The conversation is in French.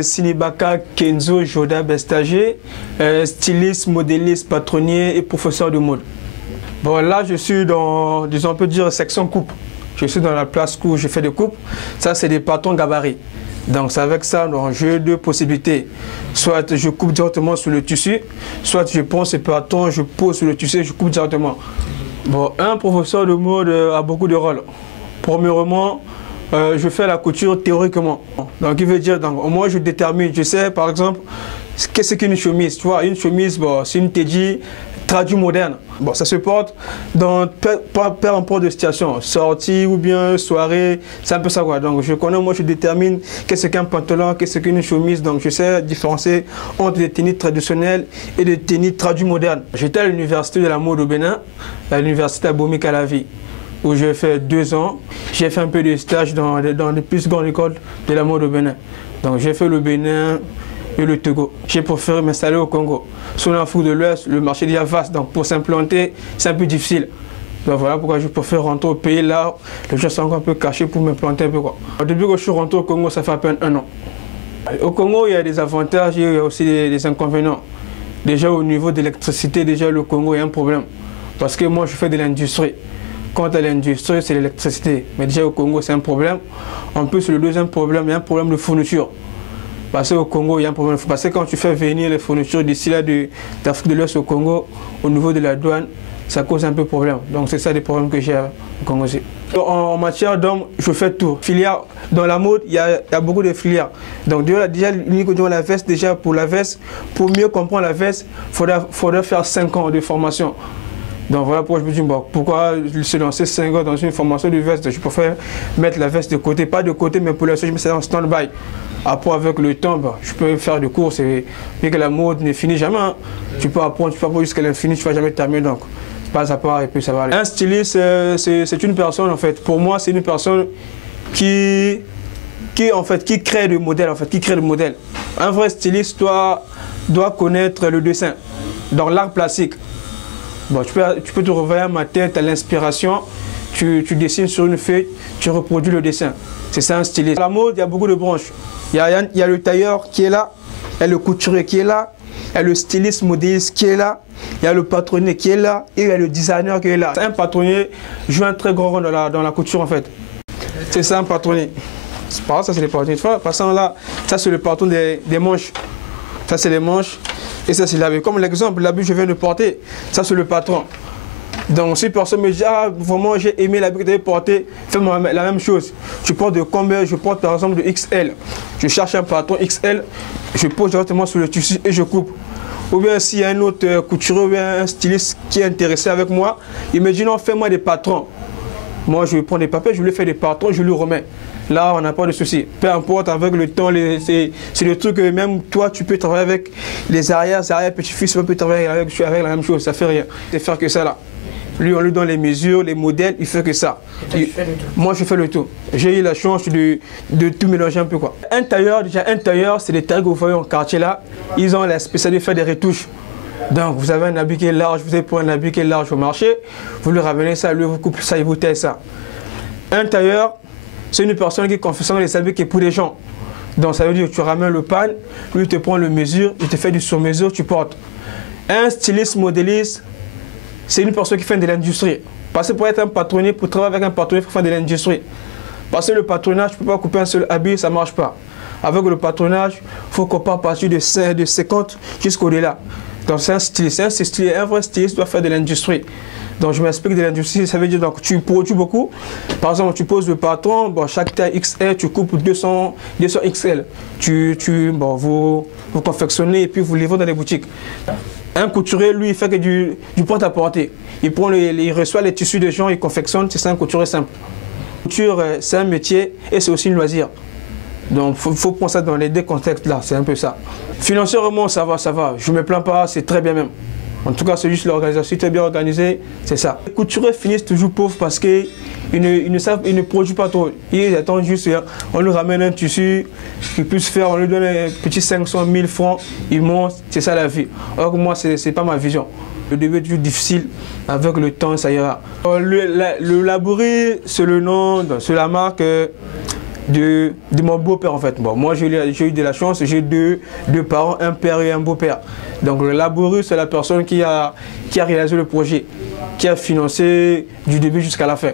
Sinibaka Kenzo Joda Bestagé, styliste, modéliste, patronnier et professeur de mode. Bon, là, je suis dans, disons, on peut dire, section coupe. Je suis dans la place où je fais des coupes. Ça, c'est des patrons gabarits. Donc, c'est avec ça, j'ai deux possibilités. Soit je coupe directement sur le tissu, soit je prends ces patrons, je pose sur le tissu et je coupe directement. Bon, un professeur de mode a beaucoup de rôles. Premièrement, je fais la couture théoriquement. Donc, il veut dire, donc, moi, je détermine, je sais, par exemple, qu'est-ce qu'une chemise. Tu vois, une chemise, bon, c'est une teddy traduit moderne. Bon, ça se porte dans peu importe de situation, sortie ou bien soirée, c'est un peu ça quoi. Donc, je connais, moi, je détermine qu'est-ce qu'un pantalon, qu'est-ce qu'une chemise. Donc, je sais différencier entre des tenues traditionnelles et des tenues traduites modernes. J'étais à l'université de la mode au Bénin, à l'université à Bomi-Calavi, où j'ai fait 2 ans. J'ai fait un peu de stage dans les plus grandes écoles de la mode au Bénin. Donc j'ai fait le Bénin et le Togo. J'ai préféré m'installer au Congo. Sur l'Afrique de l'Ouest, le marché est déjà vaste, donc pour s'implanter, c'est un peu difficile. Donc voilà pourquoi je préfère rentrer au pays là, les gens sont encore un peu cachés pour m'implanter un peu quoi. Depuis que je suis rentré au Congo, ça fait à peine 1 an. Au Congo, il y a des avantages et il y a aussi des inconvénients. Déjà au niveau de l'électricité, déjà le Congo, il y a un problème. Parce que moi, je fais de l'industrie. Quant à l'industrie, c'est l'électricité. Mais déjà au Congo, c'est un problème. En plus, le deuxième problème, il y a un problème de fourniture. Parce qu'au Congo, il y a un problème. Parce que quand tu fais venir les fournitures d'ici là d'Afrique de l'Ouest au Congo, au niveau de la douane, ça cause un peu de problème. Donc c'est ça des problèmes que j'ai au Congo aussi. En matière d'hommes, je fais tout. Filière, dans la mode, il y a beaucoup de filières. Donc déjà, la veste, déjà pour la veste, pour mieux comprendre la veste, il faudrait faire 5 ans de formation. Donc voilà pourquoi je me dis, bon, pourquoi se lancer 5 ans dans une formation de veste? Je préfère mettre la veste de côté, pas de côté, mais pour l'instant, je mets ça en stand-by. Après, avec le temps, bon, je peux faire des courses et vu que la mode ne finit jamais. Hein. Tu peux apprendre jusqu'à l'infini, tu ne vas jamais terminer. Donc, pas à part et puis ça va aller. Un styliste, c'est une personne, en fait, pour moi, c'est une personne qui crée des modèles, en fait, qui crée des modèles. Un vrai styliste doit connaître le dessin, dans l'art plastique. Bon, tu peux te réveiller à ma tête, à l'inspiration, tu dessines sur une feuille, tu reproduis le dessin. C'est ça un styliste. Dans la mode, il y a beaucoup de branches. Il y a le tailleur qui est là, il y a le couturier qui est là, il y a le styliste modéliste qui est là, il y a le patronnier qui est là, et il y a le designer qui est là. Un patronnier joue un très grand rôle dans la couture en fait. C'est ça un patronnier. C'est pas ça, c'est les patronniers. Passant là, ça c'est le patron des manches. Ça c'est les manches. Et ça c'est l'habit. Comme l'exemple, l'habit que je viens de porter, ça c'est le patron. Donc si personne me dit, ah vraiment j'ai aimé l'habit que tu avais porté, fais-moi la même chose. Tu portes de combien? Je porte par exemple de XL. Je cherche un patron XL, je pose directement sur le tissu et je coupe. Ou bien s'il y a un autre couturier ou bien un styliste qui est intéressé avec moi, il me dit non, fais-moi des patrons. Moi je prends des papiers, je lui fais des patrons, je lui remets. Là, on n'a pas de souci. Peu importe, avec le temps, c'est le truc que même toi, tu peux travailler avec les arrières petits-fils, tu peux travailler avec la même chose, ça fait rien. C'est faire que ça là. Lui, on lui donne les mesures, les modèles, il fait que ça. Moi, je fais le tout. J'ai eu la chance de tout mélanger un peu quoi. Un tailleur, c'est des tailleurs que vous voyez en quartier là. Ils ont la spécialité de faire des retouches. Donc, vous avez un habit qui est large, vous avez pour un habit qui est large au marché, vous lui ramenez ça, lui vous coupe ça, il vous taille ça. Un tailleur, c'est une personne qui confectionne les habits qui est pour les gens. Donc ça veut dire que tu ramènes le pan, lui te prend le mesure, il te fait du sur-mesure, tu portes. Un styliste modéliste, c'est une personne qui fait de l'industrie. Parce que pour être un patronnier, pour travailler avec un patronnier, il faut faire de l'industrie. Parce que le patronage, tu ne peux pas couper un seul habit, ça ne marche pas. Avec le patronage, il faut qu'on parte à partir de 50 jusqu'au-delà. Donc c'est un styliste, un vrai styliste doit faire de l'industrie. Donc je m'explique de l'industrie, ça veut dire que tu produis beaucoup. Par exemple, tu poses le patron, bon, chaque taille XL, tu coupes 200 XL. Vous confectionnez et puis vous livrez dans les boutiques. Un couturier, lui, il fait que du porte-à-porter. Il reçoit les tissus des gens, il confectionne, c'est ça un couturier simple. La couture, c'est un métier et c'est aussi un loisir. Donc il faut prendre ça dans les deux contextes là, c'est un peu ça. Financièrement, ça va. Je ne me plains pas, c'est très bien même. En tout cas, c'est juste l'organisation. Si tu es bien organisé, c'est ça. Les couturiers finissent toujours pauvres parce qu'ils ne produisent pas trop. Ils attendent juste, on lui ramène un tissu, qu'ils puissent faire, on lui donne un petit 500 000 francs, ils montent, c'est ça la vie. Or, moi, ce n'est pas ma vision. Le début est toujours difficile, avec le temps, ça ira. Le Labouri, c'est le nom, c'est la marque. de mon beau-père en fait. Bon, moi j'ai eu de la chance, j'ai deux parents, un père et un beau-père. Donc le laboureux, c'est la personne qui a réalisé le projet, qui a financé du début jusqu'à la fin.